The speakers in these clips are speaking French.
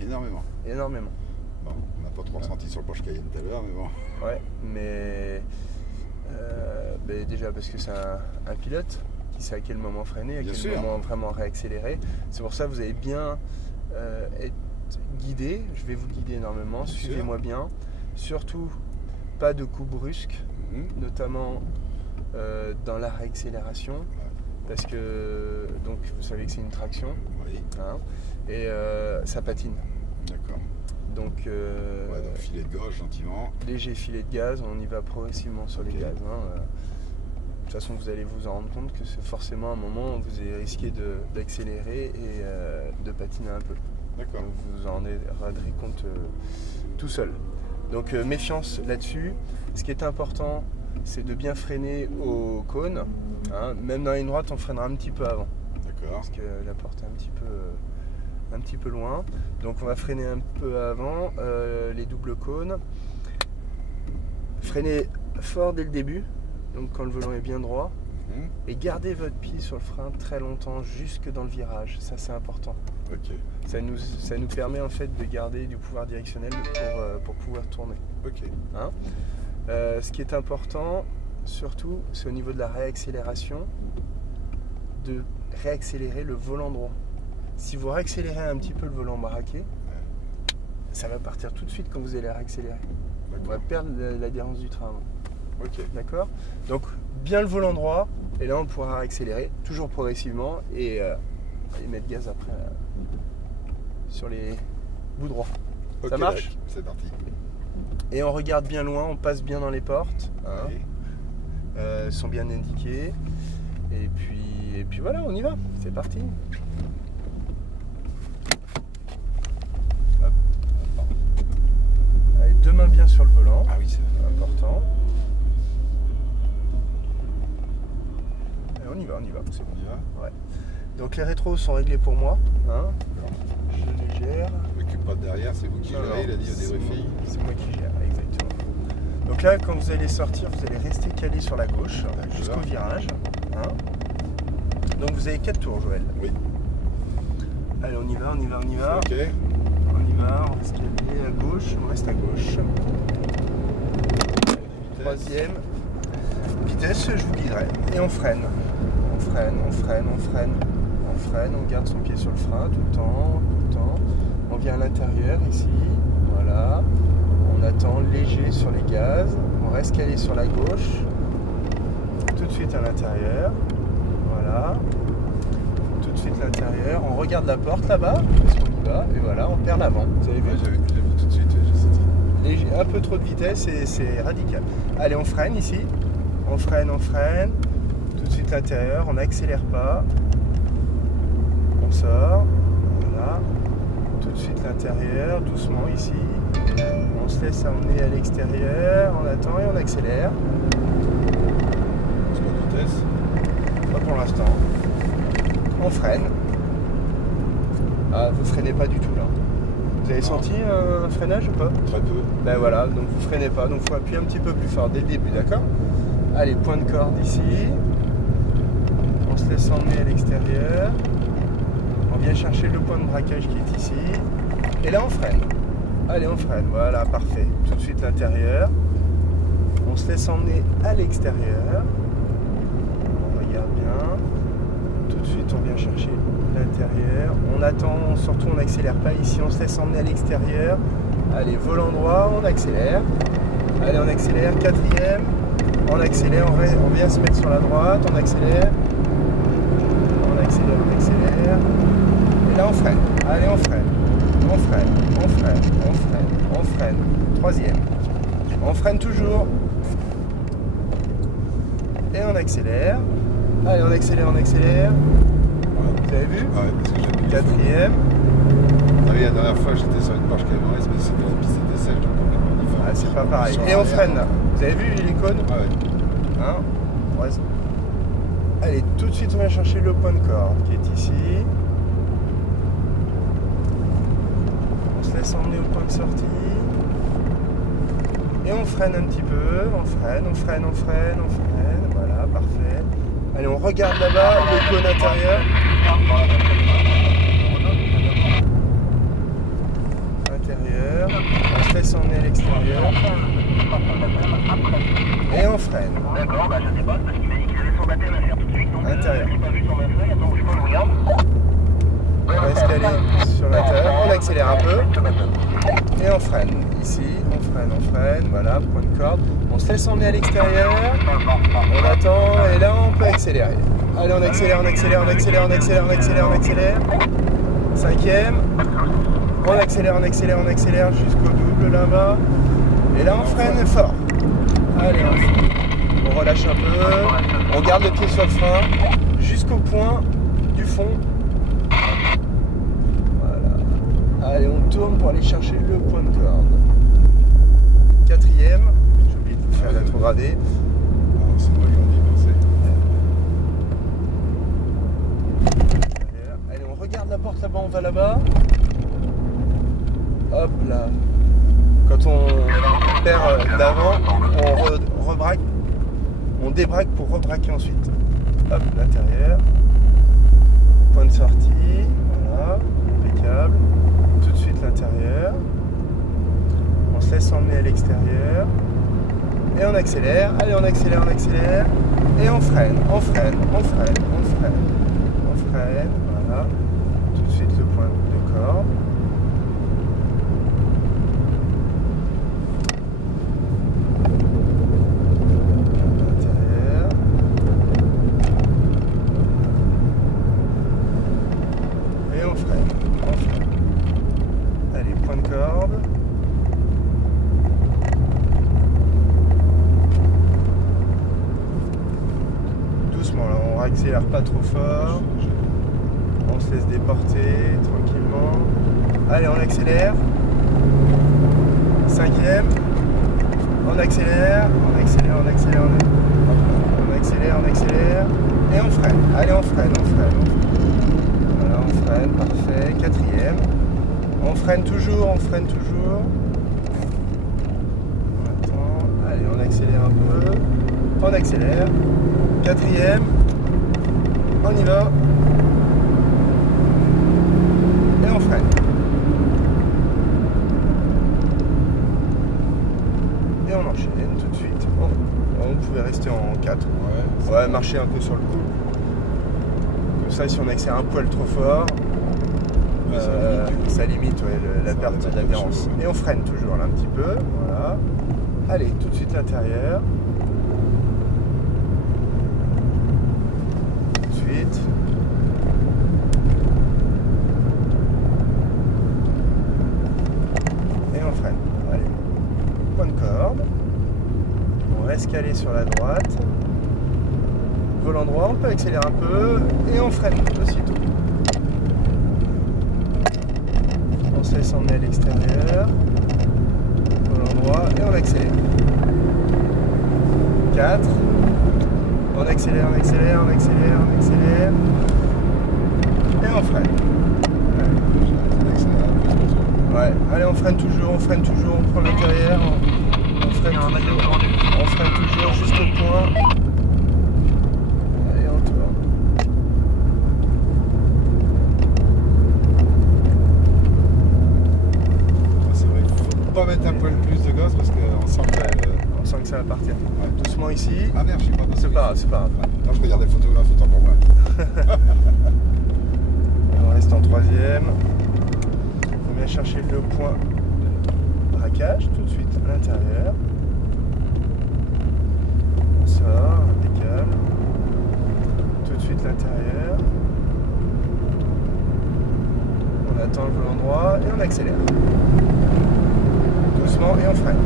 Énormément. Énormément. Bon, on n'a pas trop ressenti sur le Porsche Cayenne tout à l'heure, mais bon. Ouais, mais déjà parce que c'est un pilote qui sait à quel moment freiner, à Bien quel sûr. moment vraiment réaccélérer. C'est pour ça que vous avez bien être guidé. Je vais vous guider énormément. Bien Suivez-moi bien. Surtout, pas de coups brusques, notamment dans la réaccélération. Parce que donc vous savez que c'est une traction, Oui, hein, et ça patine. d'accord. Donc, Ouais, donc filet de gauche gentiment. léger filet de gaz, on y va progressivement sur les Ok. gaz. Hein. De toute façon, vous allez vous en rendre compte que c'est forcément un moment où vous allez risquer d'accélérer et de patiner un peu. D'accord. Donc vous en rendrez compte tout seul. Donc méfiance là-dessus. Ce qui est important, c'est de bien freiner au cône. Hein. Même dans la ligne droite, on freinera un petit peu avant. D'accord. Parce que la porte est un petit peu loin. Donc on va freiner un peu avant les doubles cônes. Freiner fort dès le début, donc quand le volant est bien droit. Et gardez votre pied sur le frein très longtemps, jusque dans le virage. Ça, c'est important. Ok. Ça nous permet en fait de garder du pouvoir directionnel pour pouvoir tourner. Ok. Hein. Ce qui est important, surtout, c'est au niveau de la réaccélération, de réaccélérer le volant droit. Si vous réaccélérez un petit peu le volant braqué, ça va partir tout de suite quand vous allez réaccélérer. On va perdre l'adhérence du train. Ok. D'accord? Donc, bien le volant droit, et là on pourra accélérer, toujours progressivement, et mettre gaz après sur les bouts droits. Ok, Ça marche? c'est parti. Et on regarde bien loin, on passe bien dans les portes, hein, Oui. sont bien indiquées, et puis voilà, on y va, c'est parti. Hop. Allez, deux mains bien sur le volant, Ah oui, c'est important. On y va, c'est bon. On y va. Ouais. Donc les rétros sont réglés pour moi. Hein. D'accord. Je les gère. Je m'occupe pas de derrière, c'est vous qui Non, gérez, il a dit c'est au débriefing. c'est moi qui gère, exactement. Donc là, quand vous allez sortir, vous allez rester calé sur la gauche jusqu'au virage. Hein. Donc vous avez 4 tours, Joël. Oui. Allez, on y va. Ok. On y va, on reste calé à gauche, on reste à gauche. Troisième. Vitesse, je vous guiderai. Et on freine. On garde son pied sur le frein tout le temps. On vient à l'intérieur ici. Voilà. On attend léger sur les gaz. On reste calé sur la gauche. Tout de suite à l'intérieur. Voilà. Tout de suite à l'intérieur. On regarde la porte là-bas. Parce qu'on y va. Et voilà, on perd l'avant. Vous avez vu? Ouais, j'ai vu tout de suite, j'ai senti. Léger, un peu trop de vitesse et c'est radical. Allez, on freine ici. On freine. Tout de suite l'intérieur, on n'accélère pas. On sort. Voilà. Tout de suite l'intérieur, doucement ici. On se laisse emmener à l'extérieur, on attend et on accélère. C'est pas de vitesse. Pas pour l'instant. On freine. Ah, vous freinez pas du tout là. Vous avez senti un freinage ou pas? Très peu. Ben voilà, donc vous freinez pas, donc il faut appuyer un petit peu plus fort dès le début, d'accord? Allez, point de corde ici. On se laisse emmener à l'extérieur. On vient chercher le point de braquage qui est ici. Et là on freine. Allez, on freine, voilà, parfait. Tout de suite l'intérieur. On se laisse emmener à l'extérieur. On regarde bien. Tout de suite on vient chercher l'intérieur. On attend, surtout on n'accélère pas ici, on se laisse emmener à l'extérieur. Allez, volant droit, on accélère. Allez, on accélère, quatrième. On accélère, on vient se mettre sur la droite, on accélère. Et là on freine. Allez, on freine. On freine. Troisième. On freine toujours. Et on accélère. Allez, on accélère. Vous avez vu? Ouais, parce que j'ai vu. Quatrième. Ah oui, la dernière fois j'étais sur une Porsche Cayenne, mais c'était la piste était sèche, donc complètement différent. Ah, c'est pas pareil. Sur Et on l'arrière. freine là. Vous avez vu les cônes? Ouais. Hein? On reste. Allez, tout de suite on va chercher le point de corde qui est ici. On se laisse emmener au point de sortie. Et on freine un petit peu. On freine. Voilà, parfait. Allez, on regarde là-bas le cône intérieur. accélère un peu. Et on freine. Ici, on freine. Voilà, point de corde. On se laisse emmener à l'extérieur. On attend et là on peut accélérer. Allez, on accélère. Cinquième. On accélère jusqu'au double là-bas. Et là on freine fort. Allez, on relâche un peu. On garde le pied sur le frein jusqu'au point du fond. Voilà. Allez, on tourne pour aller chercher le point de corde. Quatrième. J'ai oublié de vous faire rétrograder. C'est moi qui en ai pensé. Allez, on regarde la porte là-bas, on va là-bas. Hop là. Quand on perd d'avant, on rebraque. On débraque pour rebraquer ensuite. Hop, l'intérieur. Point de sortie. Voilà. Impeccable. Tout de suite l'intérieur. On se laisse emmener à l'extérieur. Et on accélère. Allez, on accélère. Et on freine. Voilà. Tout de suite le point de corde. Allez, point de corde. Doucement là, on accélère pas trop fort. On se laisse déporter tranquillement. Allez, on accélère. Cinquième. On accélère. Et on freine. Allez, on freine. Voilà, on freine, parfait. Quatrième. On freine toujours. On attend. Allez, on accélère un peu. On accélère. Quatrième. On y va. Et on freine. Et on enchaîne tout de suite. On pouvait rester en 4. Ouais, marcher un peu sur le coup. Comme ça, si on accélère un poil trop fort, ça limite la perte d'adhérence. Et on freine toujours là un petit peu. Voilà. Allez, tout de suite l'intérieur. Tout de suite. Et on freine. Allez. Point de corde. On reste calé sur la droite. Volant droit, on peut accélérer un peu et on freine aussitôt. On se laisse emmener à l'extérieur. Volant droit et on accélère. 4. On accélère. Et on freine. Ouais, allez, on freine toujours, on prend l'intérieur. On freine toujours jusqu'au point. Mettre un poil plus de gaz parce qu'on sent que ça va partir. Ouais. Doucement ici. Ah merde, je sais pas. C'est pas grave. Non, je regardais le photographe, autant pour moi. On reste en troisième. On vient chercher le point de braquage tout de suite à l'intérieur. On sort, impeccable. Tout de suite l'intérieur. On attend le volant droit et on accélère. Doucement et on freine.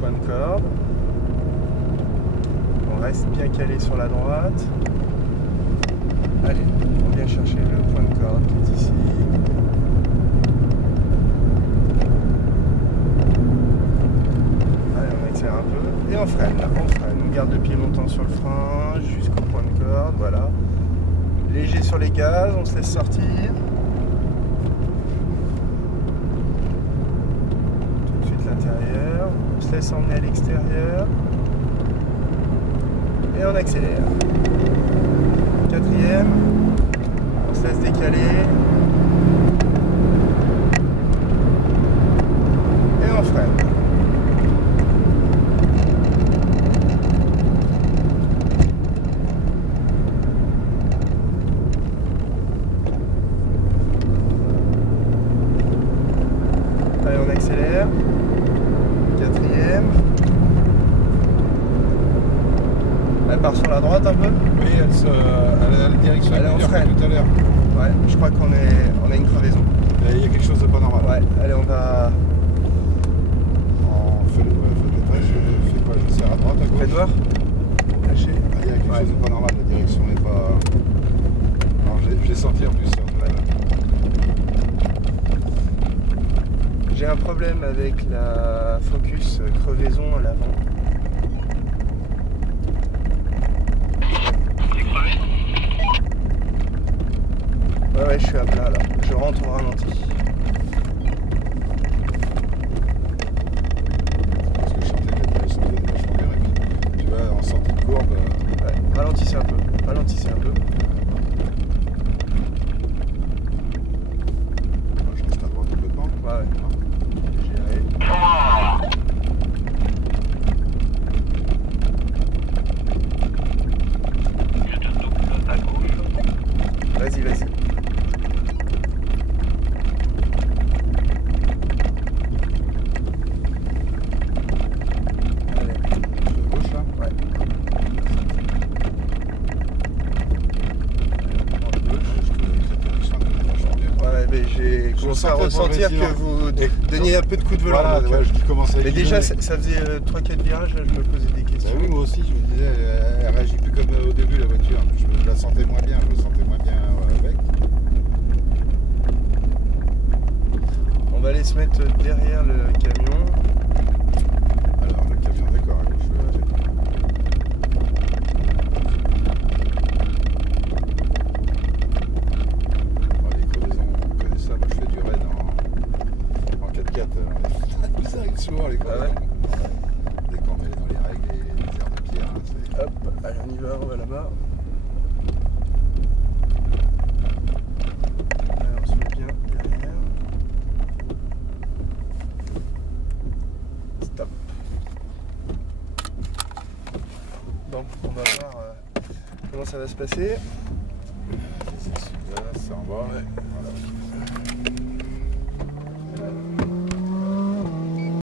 Point de corde. On reste bien calé sur la droite. Allez, on vient chercher le point de corde qui est ici. Allez, on accélère un peu et on freine là, on garde le pied montant sur le frein jusqu'au point de corde, voilà. Léger sur les gaz, on se laisse sortir. L'intérieur, on se laisse emmener à l'extérieur et on accélère. Quatrième, on se laisse décaler et on freine. accélère. Quatrième. Elle part sur la droite un peu. Oui, elle a la direction Elle est en meilleure freine. que tout à l'heure. Ouais, je crois qu'on a une crevaison. Il y a quelque chose de pas normal. Ouais, allez, on va. On fait le détail, je fais quoi? Je serre à droite, à gauche. Faites voir. Lâchez. Ah, il y a quelque chose de pas normal, la direction n'est pas. Alors je l'ai senti en plus. J'ai un problème avec la Focus crevaison à l'avant. Ouais, je suis à plat là. Je rentre au ralenti. Parce que je sentais que la direction devenait vachement bien. Et puis tu vas en sortie de courbe. Ouais, ralentissez un peu. Ralentissez un peu. Je reste à droite complètement. Ouais. Géré. Vas-y, vas-y. Allez. À gauche là. Ouais. En gauche. Je trouvais que la direction devenait vachement bien. Ouais, mais j'ai Je commencé à sentais ressentir que progressivement. vous donniez un peu de coup de volant. Voilà, donc, ouais, je commençais à mais déjà, guidonner. ça faisait 3-4 virages, je me posais des Bah questions. oui, moi aussi, je me disais, elle réagit plus comme au début la voiture. Je la sentais moins bien, je me sentais moins bien avec. On va aller se mettre derrière le camion. Alors, le camion, d'accord, à gauche. Bon, les crevaisons, on connaît ça. Moi, je fais du raid en 4x4. Ça arrive souvent, les crevaisons. Dès qu'on est dans les règles et les aires de pierre, c'est... Hop, allez, on y va, on va là-bas. Allez, on se met bien derrière. Stop. Bon, on va voir comment ça va se passer. Là, ça en va. Ouais. Voilà.